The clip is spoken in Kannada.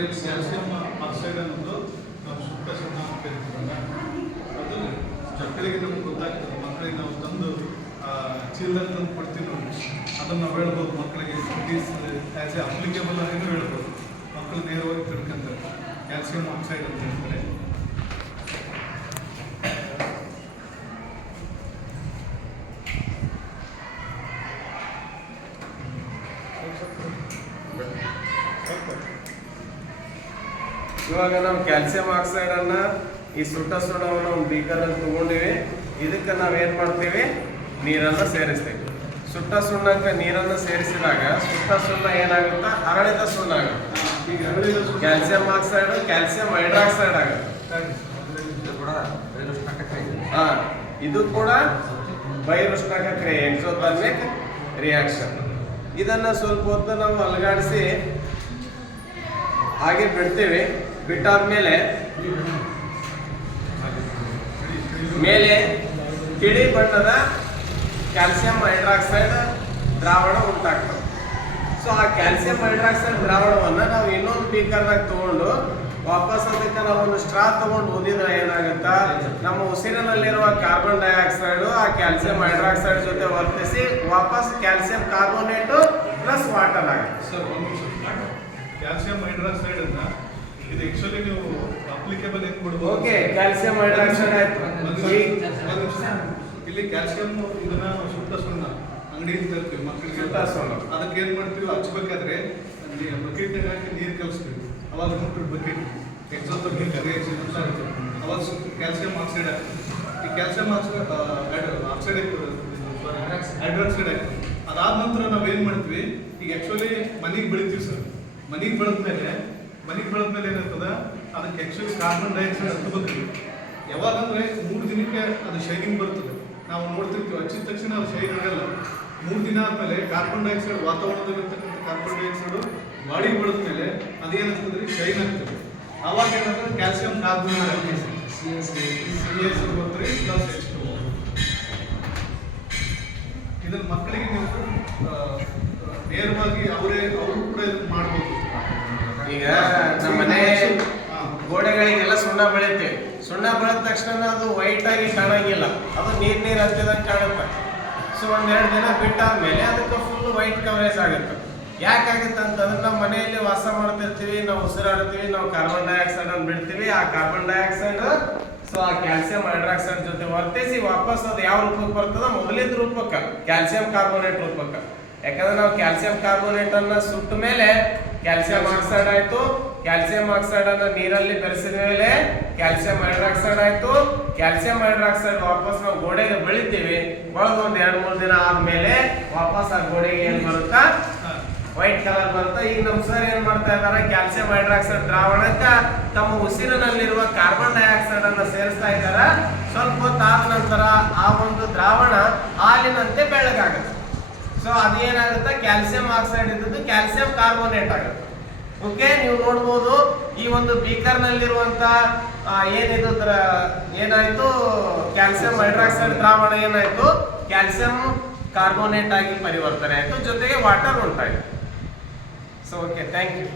ಸರ್ ಇಲ್ಲಿ ಕ್ಯಾಲ್ಸಿಯಂ ಆಕ್ಸೈಡ್ ಅನ್ನೋದು ನಾವು ಸುತ್ತ ಸುಣ್ಣ ಅಂತ ಕರಿತೀವಲ್ಲ, ಅದು ಮಕ್ಕಳಿಗೆ ನಮ್ಗೆ ಗೊತ್ತಾಗ್ತದೆ. ಮಕ್ಕಳಿಗೆ ನಾವು ತಂದು ಚೀಲದಲ್ಲಿ ತಂದು ಕೊಡ್ತೀವಿ ನೋಡಿ, ಅದನ್ನು ನಾವು ಹೇಳ್ಬೋದು ಮಕ್ಕಳಿಗೆ. It is as A applicable ಆಗಿನೂ ಹೇಳ್ಬೋದು. ಮಕ್ಕಳು ನೇರವಾಗಿ ತಿಳ್ಕೊಂತಾರೆ ಕ್ಯಾಲ್ಸಿಯಂ ಆಕ್ಸೈಡ್ ಅಂತ ಹೇಳ್ತಾರೆ. ಇವಾಗ ನಾವು ಕ್ಯಾಲ್ಸಿಯಂ ಆಕ್ಸೈಡ್ ಅನ್ನ ಈ ಸುಟ್ಟ ಸೋಡಾವನ್ನು ಒಂದು ಬೀಕರಲ್ಲಿ ತಗೊಂಡಿವಿ. ಇದಕ್ಕೆ ನಾವೇನು ಮಾಡ್ತೀವಿ, ನೀರನ್ನು ಸೇರಿಸ್ತೀವಿ. ಸುಟ್ಟ ಸುಣ್ಣಕ್ಕೆ ನೀರನ್ನು ಸೇರಿಸಿದಾಗ ಸುಟ್ಟ ಸುಣ್ಣ ಏನಾಗುತ್ತೆ, ಹರಳಿದ ಸುಣ್ಣ ಆಗುತ್ತೆ. ಈಗ ಕ್ಯಾಲ್ಸಿಯಂ ಆಕ್ಸೈಡ್ ಕ್ಯಾಲ್ಸಿಯಂ ಹೈಡ್ರಾಕ್ಸೈಡ್ ಆಗುತ್ತೆ. ಇದು ಕೂಡ ಬಹಿರುಷ್ಣಕ ಕ್ರಿಯೆ, ಎಕ್ಸೋಥರ್ಮಿಕ್ ರಿಯಾಕ್ಷನ್. ಇದನ್ನ ಸ್ವಲ್ಪ ಹೊತ್ತು ನಾವು ಅಲುಗಾಡಿಸಿ ಹಾಗೆ ಬಿಡ್ತೀವಿ. ಬಿಟ್ಟಾದ್ಮೇಲೆ ಮೇಲೆ ತಿಳಿ ಬಣ್ಣದ ಕ್ಯಾಲ್ಸಿಯಂ ಹೈಡ್ರಾಕ್ಸೈಡ್ ದ್ರಾವಣ ಉಂಟಾಗ್ತದೆ. ಸೊ ಆ ಕ್ಯಾಲ್ಸಿಯಂ ಹೈಡ್ರಾಕ್ಸೈಡ್ ದ್ರಾವಣವನ್ನು ನಾವು ಇನ್ನೊಂದು ಬೀಕರ್ನಾಗ ತಗೊಂಡು ವಾಪಸ್ ಅದಕ್ಕೆ ನಾವು ಒಂದು ಸ್ಟ್ರಾ ತಗೊಂಡು ಓದಿದ್ರೆ ಏನಾಗುತ್ತಾ, ನಮ್ಮ ಉಸಿರಿನಲ್ಲಿರುವ ಕಾರ್ಬನ್ ಡೈಆಕ್ಸೈಡ್ ಆ ಕ್ಯಾಲ್ಸಿಯಂ ಹೈಡ್ರಾಕ್ಸೈಡ್ ಜೊತೆ ವರ್ತಿಸಿ ವಾಪಸ್ ಕ್ಯಾಲ್ಸಿಯಂ ಕಾರ್ಬೋನೇಟ್ ಪ್ಲಸ್ ವಾಟರ್ ಆಗುತ್ತೆ. ಸರ್ ಕ್ಯಾಲ್ಸಿಯಂ ಹೈಡ್ರಾಕ್ಸೈಡ್ ಅನ್ನ ಇದು ಆಕ್ಚುಲಿ ನೀವು ಅಪ್ಲಿಕೇಬಲ್ ಏನು ಕೊಡ್ಬೋದು. ಓಕೆ, ಕ್ಯಾಲ್ಸಿಯಂ ಹೈಡ್ರಾಕ್ಸೈಡ್ ಆಯ್ತು. ಇಲ್ಲಿ ಕ್ಯಾಲ್ಸಿಯಂ ಇದನ್ನ ಸುಟ್ಟ ಸುಣ್ಣ ಅಂಗಡಿಯಿಂದ ತರ್ತೀವಿ ಮಕ್ಕಳಿಗೆ. ಸುಟ್ಟ ಸುಣ್ಣ ಅದಕ್ಕೆ ಏನು ಮಾಡ್ತೀವಿ, ಹಚ್ಬೇಕಾದ್ರೆ ಬಕೆಟ್ನಾಗ ಹಾಕಿ ನೀರು ಕಲಿಸ್ತೀವಿ. ಅವಾಗ ನೋಡ್ರಿ ಬಕೆಟ್ ಎಕ್ಸೋಥರ್ಮಿಕ್ ರಿಯಾಕ್ಷನ್ ಅಂತ ಆಗ್ತದೆ. ಅವಾಗ ಸ್ವಲ್ಪ ಕ್ಯಾಲ್ಸಿಯಂ ಆಕ್ಸೈಡ್ ಆಗ್ತದೆ. ಈ ಕ್ಯಾಲ್ಸಿಯಂ ಆಕ್ಸೈಡ್ ಹೈಡ್ರಾಕ್ಸೈಡ್ ಆಗ್ತದೆ. ಅದಾದ ನಂತರ ನಾವೇನು ಮಾಡ್ತೀವಿ, ಈಗ ಆ್ಯಕ್ಚುಲಿ ಮನೆಗೆ ಬೆಳಿತೀವಿ ಸರ್. ಮನೆಗೆ ಬೆಳೆದ್ಮೇಲೆ ಏನಾಗ್ತದ, ಅದಕ್ಕೆ ಆ್ಯಕ್ಚುಲಿ ಕಾರ್ಬನ್ ಡೈಆಕ್ಸೈಡ್ ಹತ್ತಬೇಕು. ಯಾವಾಗಂದ್ರೆ 3 ದಿನಕ್ಕೆ ಅದು ಶೈನಿಂಗ್ ಬರ್ತದೆ. ನಾವು ನೋಡ್ತಿರ್ತೀವಿ, ಹಚ್ಚಿದ ತಕ್ಷಣ ಅದು ಶೈನ್ ಆಗಲ್ಲ. 3 ದಿನ ಆದಮೇಲೆ ಕಾರ್ಬನ್ ಡೈಆಕ್ಸೈಡ್ ವಾತಾವರಣದಲ್ಲಿರ್ತಕ್ಕಂಥ ಕಾರ್ಬನ್ ಡೈಆಕ್ಸೈಡ್ ಬಾಡಿಗೆ ಬೆಳೆದ್ಮೇಲೆ ಅದೇನಾಗ್ತದೆ, ಶೈನ್ ಆಗ್ತದೆ. ಅವಾಗ ಏನಾಗ್ತದೆ, ಕ್ಯಾಲ್ಸಿಯಂ ಕಾರ್ಬೋನೇಟ್ CaC ಬರ್ತಾರೆ ಪ್ಲಸ್ H2O. ಇದನ್ನು ಮಕ್ಕಳಿಗೆ ನೀವು ನೇರವಾಗಿ ಅವರು ಕೂಡ ಇದನ್ನು ಮಾಡ್ಬೋದು. ಈಗ ನಮ್ಮ ಮನೆ ಗೋಡೆಗಳಿಗೆಲ್ಲ ಸುಣ್ಣ ಬೆಳಿತೀವಿ. ಸುಣ್ಣ ಬೆಳೆದ ತಕ್ಷಣ ಅದು ವೈಟ್ ಆಗಿ ಕಾಣಂಗಿಲ್ಲ, ಅದು ನೀರು ಹತ್ತಿದಂಗೆ ಕಾಣುತ್ತೆ. ಸೊ 1-2 ದಿನ ಬಿಟ್ಟಾದ್ಮೇಲೆ ಅದಕ್ಕೆ ಫುಲ್ ವೈಟ್ ಕವರೇಜ್ ಆಗುತ್ತೆ. ಯಾಕಾಗುತ್ತೆ ಅಂತಂದ್ರೆ ನಾವು ಮನೆಯಲ್ಲಿ ವಾಸ ಮಾಡ್ತಿರ್ತೀವಿ, ನಾವು ಉಸಿರಾಡ್ತೀವಿ, ನಾವು ಕಾರ್ಬನ್ ಡೈಆಕ್ಸೈಡ್ ಅನ್ನು ಬಿಡ್ತೀವಿ. ಆ ಕಾರ್ಬನ್ ಡೈಆಕ್ಸೈಡ್ ಸೊ ಆ ಕ್ಯಾಲ್ಸಿಯಂ ಹೈಡ್ರಾಕ್ಸೈಡ್ ಜೊತೆ ವರ್ತಿಸಿ ವಾಪಸ್ ಅದು ಯಾವ ರೂಪಕ್ಕೆ ಬರ್ತದ, ಮೊದಲಿದ್ದ ರೂಪಕ್ಕೆ ಕ್ಯಾಲ್ಸಿಯಂ ಕಾರ್ಬೋನೇಟ್ ರೂಪಕ್ಕೆ. ಯಾಕಂದ್ರೆ ನಾವು ಕ್ಯಾಲ್ಸಿಯಂ ಕಾರ್ಬೋನೇಟ್ ಅನ್ನ ಸುಟ್ಟ ಮೇಲೆ ಕ್ಯಾಲ್ಸಿಯಂ ಆಕ್ಸೈಡ್ ಆಯ್ತು. ಕ್ಯಾಲ್ಸಿಯಂ ಆಕ್ಸೈಡ್ ಅನ್ನ ನೀರಲ್ಲಿ ಬೆರೆಸಿದ ಮೇಲೆ ಕ್ಯಾಲ್ಸಿಯಂ ಹೈಡ್ರಾಕ್ಸೈಡ್ ಆಯ್ತು. ಕ್ಯಾಲ್ಸಿಯಂ ಹೈಡ್ರಾಕ್ಸೈಡ್ ವಾಪಸ್ ನಾವು ಗೋಡೆಗೆ ಬೆಳಿತೀವಿ. ಬಳದು 1-2-3 ದಿನ ಆದ್ಮೇಲೆ ವಾಪಸ್ ಆ ಗೋಡೆಗೆ ಏನ್ ಬರುತ್ತಾ, ವೈಟ್ ಕಲರ್ ಬರುತ್ತೆ. ಈಗ ನಮ್ಮ ಸರ್ ಏನ್ ಮಾಡ್ತಾ ಇದ್ದಾರೆ, ಕ್ಯಾಲ್ಸಿಯಂ ಹೈಡ್ರಾಕ್ಸೈಡ್ ದ್ರಾವಣಕ್ಕೆ ತಮ್ಮ ಉಸಿರಿನಲ್ಲಿರುವ ಕಾರ್ಬನ್ ಡೈಆಕ್ಸೈಡ್ ಅನ್ನ ಸೇರಿಸ್ತಾ ಇದ್ದಾರೆ. ಸ್ವಲ್ಪ ಹೊತ್ತಾದ ನಂತರ ಆ ಒಂದು ದ್ರಾವಣ ಹಾಲಿನಂತೆ ಬೆಳ್ಳಗಾಗುತ್ತೆ. ಸೊ ಅದೇನಾಗುತ್ತೆ, ಕ್ಯಾಲ್ಸಿಯಂ ಆಕ್ಸೈಡ್ ಇದ್ದದ್ದು ಕ್ಯಾಲ್ಸಿಯಂ ಕಾರ್ಬೋನೇಟ್ ಆಗುತ್ತೆ. ಓಕೆ, ನೀವು ನೋಡ್ಬೋದು ಈ ಒಂದು ಬೀಕರ್ ನಲ್ಲಿರುವಂತ ಏನಾಯ್ತು, ಕ್ಯಾಲ್ಸಿಯಂ ಹೈಡ್ರಾಕ್ಸೈಡ್ ದ್ರಾವಣ ಏನಾಯ್ತು, ಕ್ಯಾಲ್ಸಿಯಂ ಕಾರ್ಬೋನೇಟ್ ಆಗಿ ಪರಿವರ್ತನೆ ಆಯ್ತು, ಜೊತೆಗೆ ವಾಟರ್ ಉಂಟಾಯ್ತು. So okay, thank you.